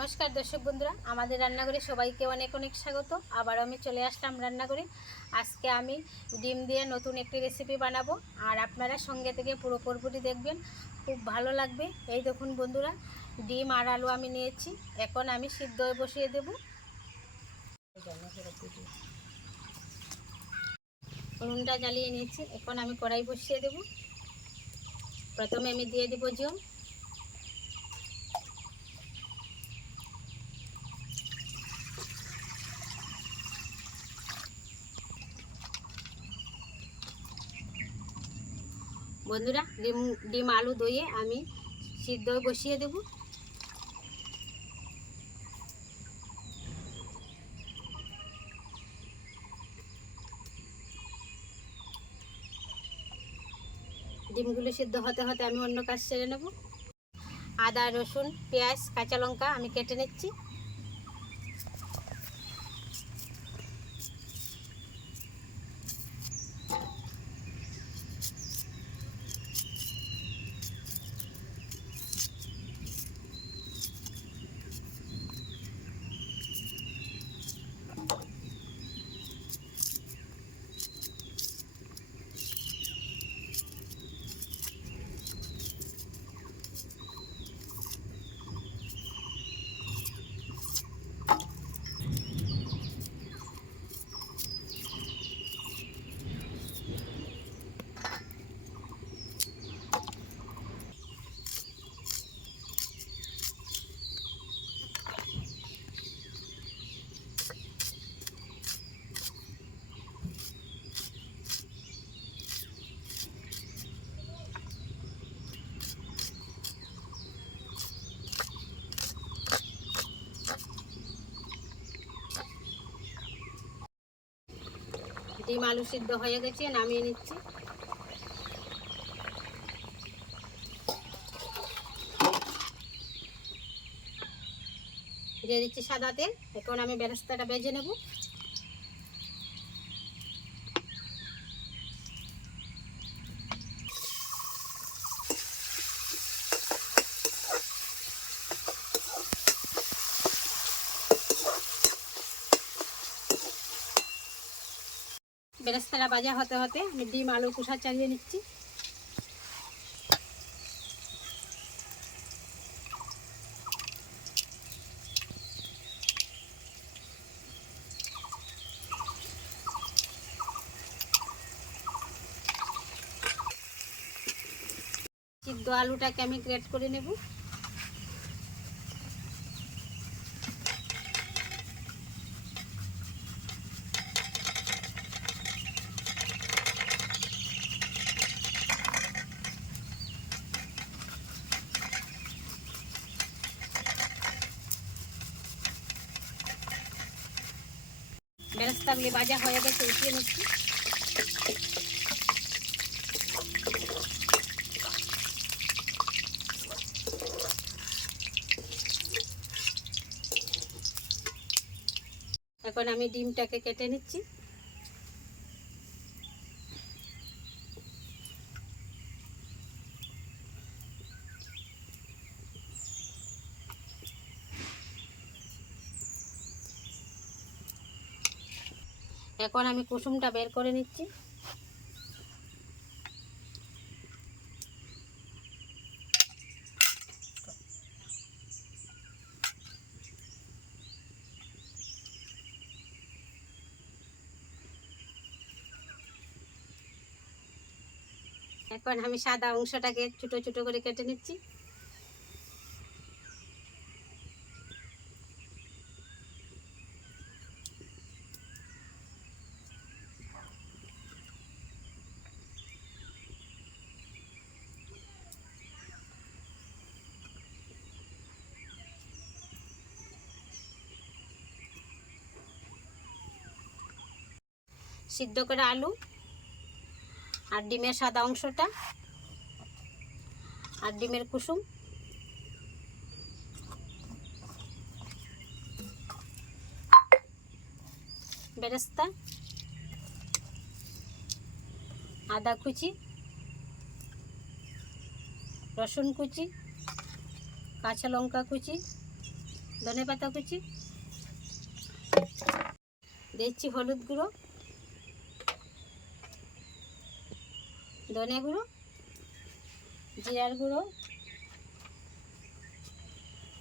নমস্কার দর্শক বন্ধুরা, আমাদের রান্নাঘরে সবাইকে অনেক অনেক স্বাগত। আবার আমি চলে আসলাম রান্নাঘরে। আজকে আমি ডিম দিয়ে নতুন একটি রেসিপি বানাবো। আর আপনারা সঙ্গে থেকে পুরো পরপুরি দেখবেন, খুব ভালো লাগবে। এই দেখুন বন্ধুরা, ডিম আর আলু আমি নিয়েছি। এখন আমি সিদ্ধ বসিয়ে দেব। উনুনটা জ্বালিয়ে নিয়েছি। এখন আমি কড়াই বসিয়ে দেব। প্রথমে আমি দিয়ে দেবো জল বন্ধুরা, ডিম ডিম আলু দইয়ে আমি সিদ্ধ বসিয়ে দেব। ডিমগুলো সিদ্ধ হতে হতে আমি অন্য কাজ সেরে নেব। আদা, রসুন, পেঁয়াজ, কাঁচা লঙ্কা আমি কেটে নিচ্ছি। ডিম আলু সিদ্ধ হয়ে গেছে, নামিয়ে নিচ্ছি। দিয়ে দিচ্ছি সাদা তেল। এখন আমি বেরেস্তাটা বেজে নেব। বেরেস্তাটা ভাজা হতে হতে আমি ডিম, আলু কুসা চালিয়ে নিচ্ছি। সিদ্ধ আলুটাকে আমি গ্রেট করে নেব। বেরেস্তাগুলি ভাজা হয়ে গেছে উঠিয়ে নিচ্ছি। এখন আমি ডিমটাকে কেটে নিচ্ছি। এখন আমি কুসুমটা বের করে নিচ্ছি। এখন আমি সাদা অংশটাকে ছোট ছোট করে কেটে নিচ্ছি। সিদ্ধ করে আলু আর ডিমের সাদা অংশটা আর ডিমের কুসুম। বেরেস্তা, আদা কুচি, রসুন কুচি, কাঁচা লঙ্কা কুচি ধনে পাতা কুচি দিচ্ছি হলুদ গুঁড়ো। ধনে গুঁড়ো, জিরার গুঁড়ো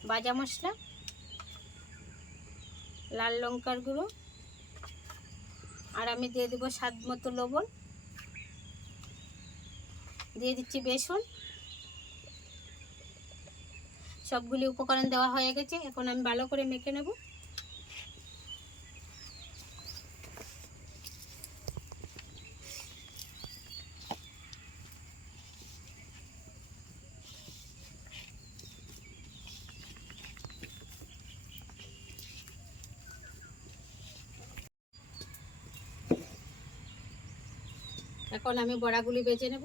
ভাজা মশলা, লাল লঙ্কার গুঁড়ো, আর আমি দিয়ে দেবো স্বাদ মতো লবণ। দিয়ে দিচ্ছি বেসন। সবগুলি উপকরণ দেওয়া হয়ে গেছে, এখন আমি ভালো করে মেখে নেব। এখন আমি বড়াগুলি বেছে নেব।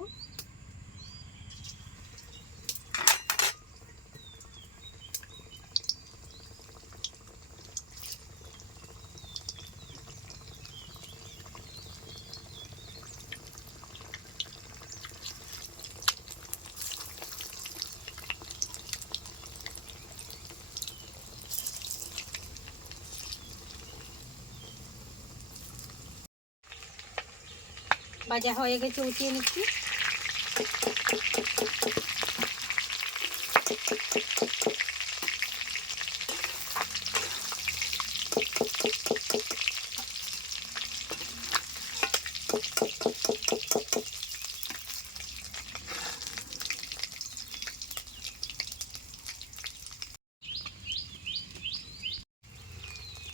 ভাজা হয়ে গেছে উঠিয়ে নিচ্ছি।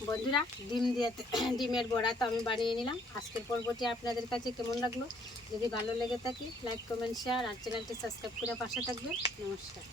বন্ধুরা, ডিম দিয়ে ডিমের বড়া তো আমি বানিয়ে নিলাম। আজকের পর্বটি আপনাদের কাছে কেমন লাগল? যদি ভালো লেগে থাকে লাইক কমেন্ট শেয়ার আর চ্যানেলটি সাবস্ক্রাইব করে পাশে থাকবেন। নমস্কার।